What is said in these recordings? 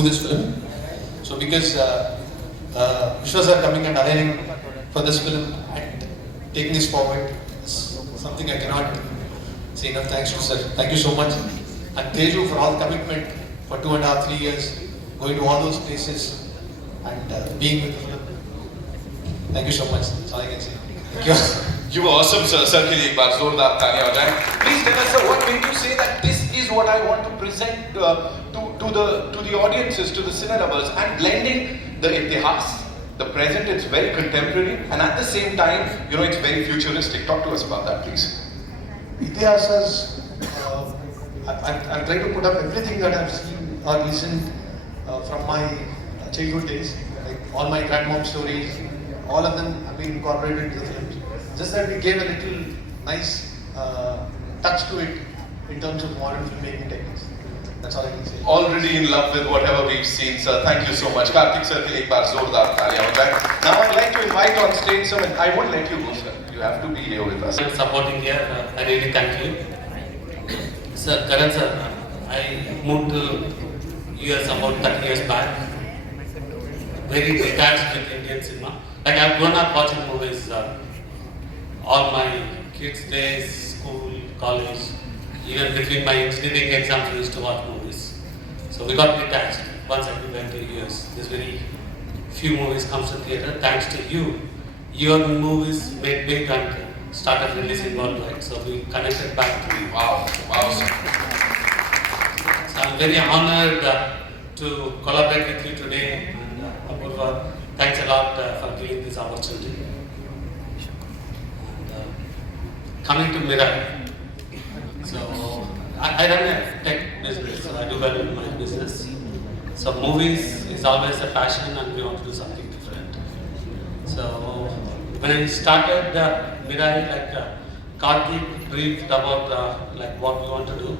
do this film. So because Vishwas are coming and aligning for this film and taking this forward is something I cannot say enough thanks to, sir. Thank you so much. And Teju for all the commitment for 2.5, 3 years, going to all those places and being with the film. Thank you so much. That's all I can say. Thank you. You were awesome, sir. Sir, के लिए एक बार जोरदार तालियां हो जाएं. Please tell us, sir, what made you say that this is what I want to present to the audiences, to the cine lovers, and blending the itihas, the present. It's very contemporary, and at the same time, it's very futuristic. Talk to us about that, please. Itihasas, I've tried to put up everything that I've seen or listened from my childhood days, like all my grandmom stories, all of them have been incorporated into the films. Just that we gave a little nice touch to it in terms of modern filmmaking techniques. That's all I can say. Already in love with whatever we've seen, sir. Thank you so much. Karthik sir, के लिए एक बार जोरदार तालियां हो जाएं. Now I'd like to invite on stage someone. I won't let you go, sir. You have to be here with us. Supporting here, I really thank you. Sir, Karan sir, I moved to US about 30 years back. Very detached with Indian cinema. Like I've grown up watching movies all my kids' days, school, college, even between my engineering exams, we used to watch movies. So we got detached once I went to US. There's very few movies comes to theatre. Thanks to you, your movies made big and started releasing worldwide. So we connected back to you. Wow, sir. So I'm very honored to collaborate with you today. And Apurva, thanks a lot for giving this opportunity. Coming to Mirai, so I run a tech business, so I do well in my business. So movies is always a passion and we want to do something different. So when I started Mirai, like Karthik briefed about like what we want to do,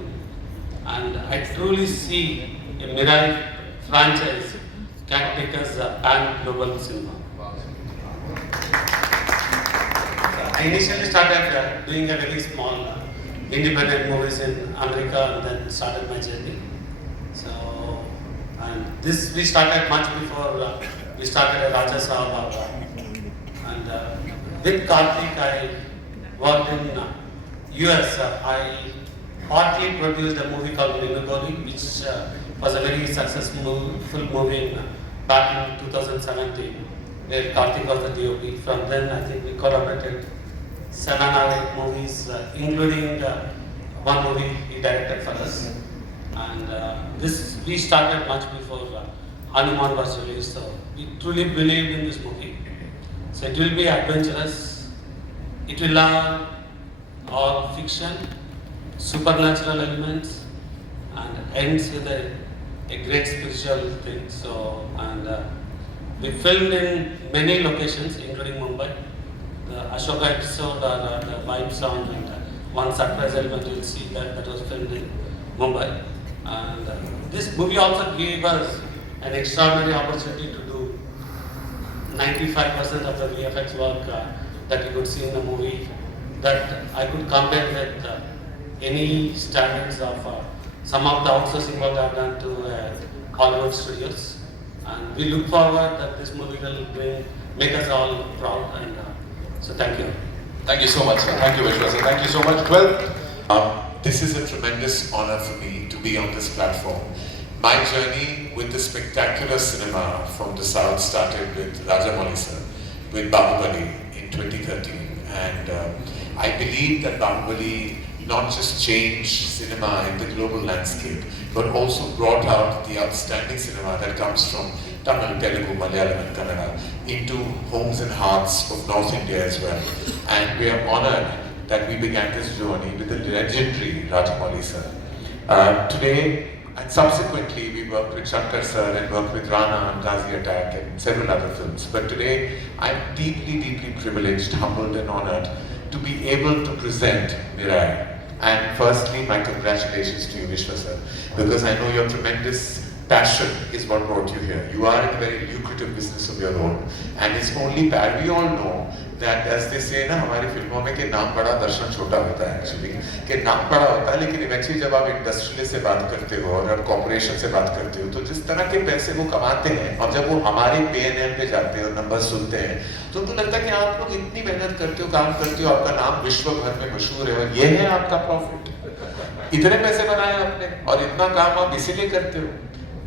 and I truly see a Mirai franchise can take us pan-global cinema. I initially started doing a very small independent movies in America and then started my journey. So, and this we started much before we started Raja Sahab. And with Karthik, I worked in US. I partly produced a movie called Ninugori, which was a very successful movie back in 2017, where Karthik was the DOP. From then, I think we collaborated 7 or 8 movies, including one movie he directed for us. And this we started much before Hanuman was released. So we truly believed in this movie. So it will be adventurous. It will have all fiction, supernatural elements, and ends with a great spiritual thing. So we filmed in many locations, including Mumbai. The Ashoka episode or the vibe sound and one surprise element you'll see that was filmed in Mumbai. And this movie also gave us an extraordinary opportunity to do 95% of the VFX work that you could see in the movie that I could compare with any standards of some of the outsourcing work I've done to Hollywood studios. And we look forward that this movie will make us all proud. And so thank you. Thank you so much, sir. Thank you, Vishwas. Thank you so much. Well, this is a tremendous honor for me to be on this platform. My journey with the spectacular cinema from the South started with Rajamouli sir, with Bahubali in 2013. And I believe that Bahubali not just changed cinema in the global landscape, but also brought out the outstanding cinema that comes from Tamil, Telugu, Malayalam and Kannada into homes and hearts of North India as well. And we are honored that we began this journey with the legendary Rajamouli sir. Today, and subsequently, we worked with Shankar sir and worked with Rana and Ghazi Attack and several other films. But today, I'm deeply, deeply privileged, humbled and honored to be able to present Mirai. And firstly, my congratulations to you, Vishwa sir, because I know your tremendous passion is what brought you here. You are in a very lucrative business of your own, and it's only bad. We all know that, as they say ना हमारी फिल्मों में कि नाम बड़ा दर्शन छोटा होता है एक्चुअली, कि नाम बड़ा होता है लेकिन इवेंचुअली जब आप इंडस्ट्री से बात करते हो और आप कॉर्पोरेशन से बात करते हो तो जिस तरह के पैसे वो कमाते हैं और जब वो हमारे P&L पे जाते हैं और नंबर सुनते हैं तो उनको लगता है कि आप लोग इतनी मेहनत करते हो, काम करते हो, आपका नाम विश्व भर में मशहूर है और ये है आपका प्रॉफिट, इतने पैसे बनाए आपने और इतना काम आप इसीलिए करते हो।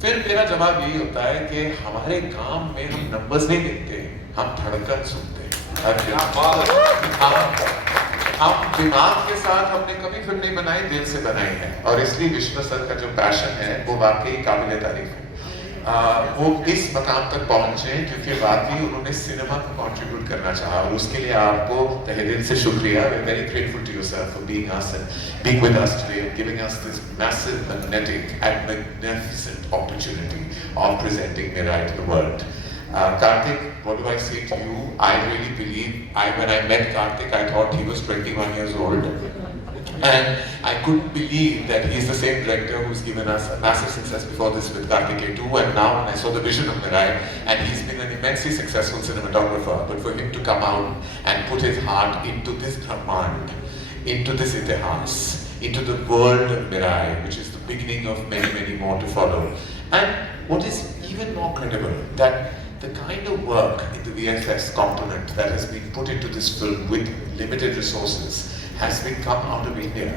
फिर मेरा जवाब यही होता है कि हमारे काम में हम नंबर्स नहीं देखते, हम धड़कन सुनते हैं। हम दिमाग के साथ हमने कभी फिल्म नहीं बनाई, दिल से बनाई है और इसलिए विश्व सर का जो पैशन है वो वाकई काबिल तारीफ है। वो इस मकाम तक पहुंचे क्योंकि वाकई उन्होंने सिनेमा को कंट्रीब्यूट करना चाहा और उसके लिए आपको तहे दिल से शुक्रिया। We are very grateful to yourself for being us and being with us today and giving us this massive magnetic and magnificent opportunity of presenting Mirai to the world. Karthik, what do I say to you? I really believe, when I met Karthik, I thought he was 21 years old. And I couldn't believe that he's the same director who's given us a massive success before this with Karthikeya 2. And now when I saw the vision of Mirai, and he's been an immensely successful cinematographer, but for him to come out and put his heart into this Brahmand, into this Itihas, into the world of Mirai, which is the beginning of many, many more to follow. And what is even more credible, that the kind of work in the VFX component that has been put into this film with limited resources has been come out of India.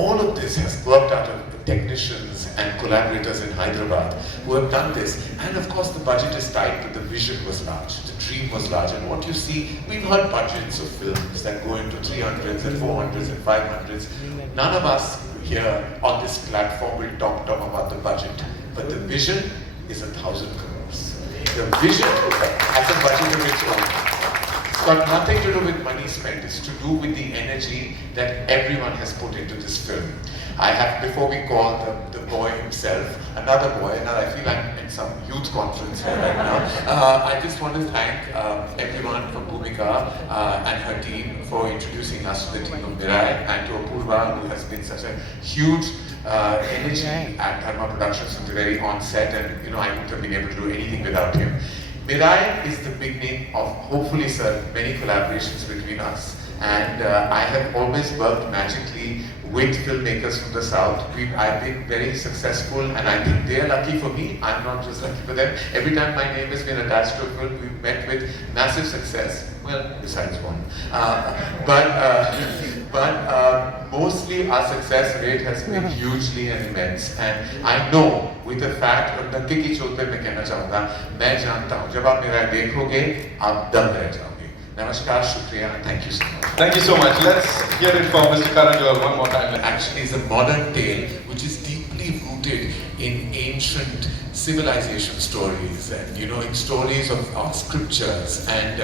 All of this has worked out of the technicians and collaborators in Hyderabad who have done this. And of course the budget is tight, but the vision was large, the dream was large. And what you see, we've heard budgets of films that go into 300s and 400s and 500s. None of us here on this platform will talk about the budget, but the vision is 1,000 crores. The vision has a budget of its own. It's got nothing to do with money spent. It's to do with the energy that everyone has put into this film. I have, before we call the boy himself, another boy, and I feel I'm in some youth conference here right now. I just want to thank everyone from Bhumika and her team for introducing us to the team of Mirai, and to Apurva, who has been such a huge energy at Dharma Productions from the very onset, and I wouldn't have been able to do anything without him. Mirai is the beginning of, hopefully sir, many collaborations between us, and I have always worked magically with filmmakers from the South. I've been very successful, and I think they're lucky for me. I'm not just lucky for them. Every time my name has been attached to a film, we've met with massive success. Well, besides one. But mostly our success rate has been hugely and immense. And I know, with the fact, और धक्के की चोट पे मैं कहना चाहूँगा, मैं जानता हूँ, जब आप मेरा देखोगे, आप दंग रह जाओगे. Namaskar, Shukriya, and thank you so much. Thank you so much. Let's hear it from Mr. Karan Johar one more time. Actually, is a modern tale which is deeply rooted in ancient civilization stories and in stories of our scriptures, and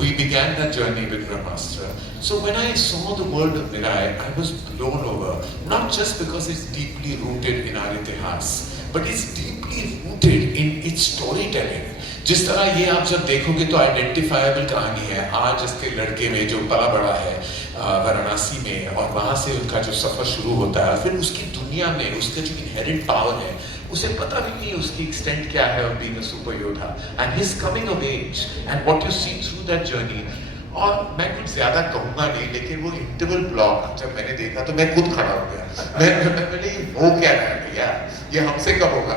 we began that journey with Brahmastra. So when I saw the world of Mirai, I was blown over, not just because it's deeply rooted in our itihas, but it's deeply rooted in its storytelling. जिस तरह ये आप जब देखोगे तो identifiable कहानी है आज इसके लड़के में जो पला बड़ा है वाराणसी में, और वहाँ से उनका जो सफ़र शुरू होता है, फिर उसकी दुनिया में उसका जो इनहेरेंट पावर है उसे पता भी नहीं उसकी एक्सटेंट क्या है of being a super योद्धा, and his coming of age and what you see through that journey. और मैं कुछ ज़्यादा कहूँगा नहीं, लेकिन वो इंटरवल ब्लॉक जब मैंने देखा तो मैं खुद खड़ा हो गया. मैं बोले वो क्या है भैया, ये हमसे कब होगा.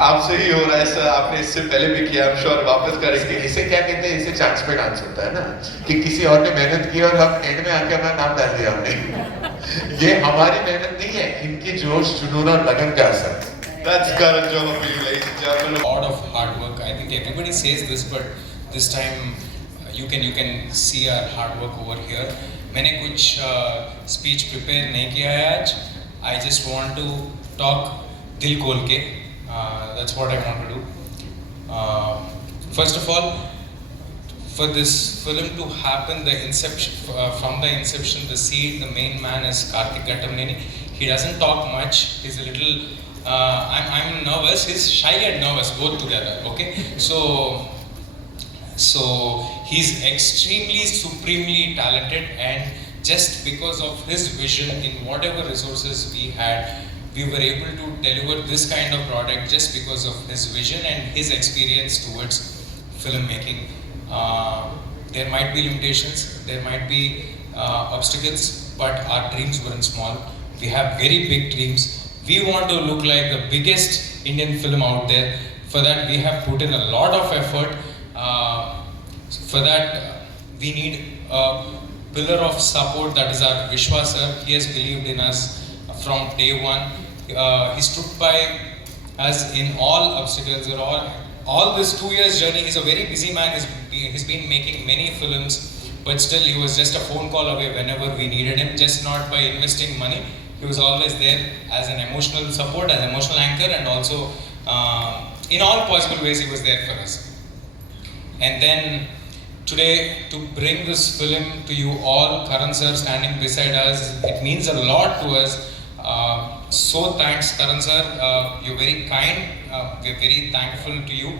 आपसे ही हो रहा है सर, आपने इससे पहले भी किया, I'm sure वापस करेंगे. इसे क्या कहते हैं, इसे चांस पे डांस होता है ना, कि किसी और ने मेहनत की और हम एंड में आके अपना नाम डाल दिया हमने. ये हमारी मेहनत नहीं है, इनकी जोश जुनून और लगन का असर. That's Karan Johar for you, ladies and gentlemen. A lot of hard work. I think everybody says this, but this time you can see our hard work over here. मैंने कुछ speech prepare नहीं किया है आज. I just want to talk दिल खोल के. That's what I want to do. First of all, for this film to happen, the inception, from the inception, the seed, the main man is Karthik Ghattamneni. He doesn't talk much. He's a little. I'm nervous. He's shy and nervous, both together. Okay, so he's extremely, supremely talented, and just because of his vision in whatever resources we had, we were able to deliver this kind of product just because of his vision and his experience towards filmmaking. There might be limitations, there might be obstacles, but our dreams weren't small. We have very big dreams. We want to look like the biggest Indian film out there. For that, we have put in a lot of effort. For that, we need a pillar of support, that is our Vishwa sir. He has believed in us from day one. He stood by us in all obstacles, in all this 2 years journey. He's a very busy man. He's been making many films, but still he was just a phone call away whenever we needed him, just not by investing money. He was always there as an emotional support, as an emotional anchor, and also in all possible ways he was there for us. And then today, to bring this film to you all, Karan sir standing beside us, it means a lot to us. So thanks, Karan sir. You're very kind. We're very thankful to you.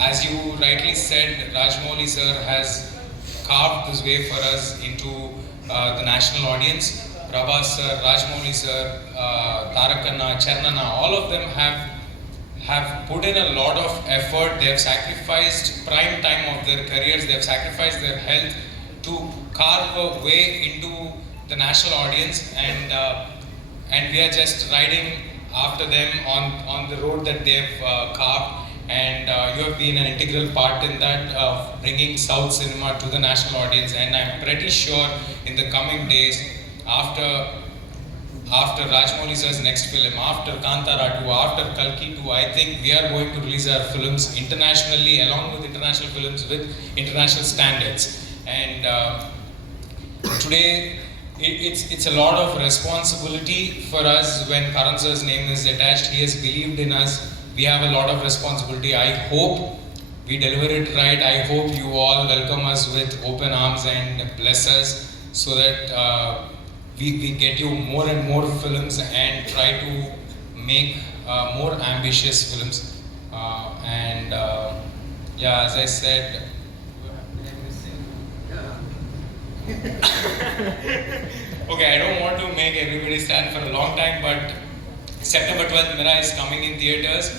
As you rightly said, Rajamouli sir has carved this way for us into the national audience. Prabhas sir, Rajamouli sir, Tarakana, Charnana, all of them have put in a lot of effort. They have sacrificed prime time of their careers. They have sacrificed their health to carve a way into the national audience, and we are just riding after them on the road that they have carved. And you have been an integral part in that, bringing South cinema to the national audience. And I'm pretty sure in the coming days, after Rajamouli sir's next film, after Kantara 2, after Kalki 2, I think we are going to release our films internationally, along with international films with international standards. And today, it's a lot of responsibility for us when Karan sir's name is attached. He has believed in us. We have a lot of responsibility. I hope we deliver it right. I hope you all welcome us with open arms and bless us, so that we get you more and more films and try to make more ambitious films. Yeah, as I said, okay, I don't want to make everybody stand for a long time, but September 12th, Mira is coming in theaters.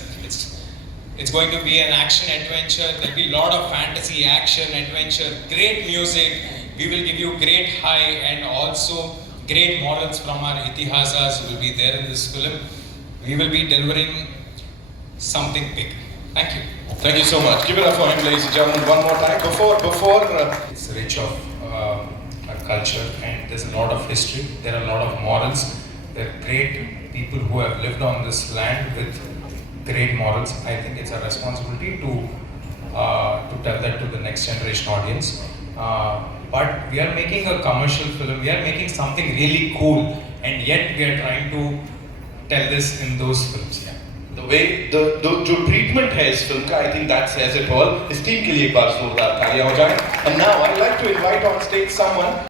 It's going to be an action adventure. There'll be a lot of fantasy, action, adventure, great music. We will give you great high, and also great morals from our itihasas will be there in this film. We will be delivering something big. Thank you. Thank you so much. Give it up for him, ladies and gentlemen, one more time. It's rich of our culture, and there's a lot of history. There are a lot of morals. There are great people who have lived on this land with great morals. I think it's our responsibility to tell that to the next generation audience. But we are making a commercial film. We are making something really cool, and yet we are trying to tell this in those films. Yeah. The way जो treatment है इस film का, I think that says it all. इस team के लिए एक बार जोरदार तालियां हो जाएं. And now I'd like to invite on stage someone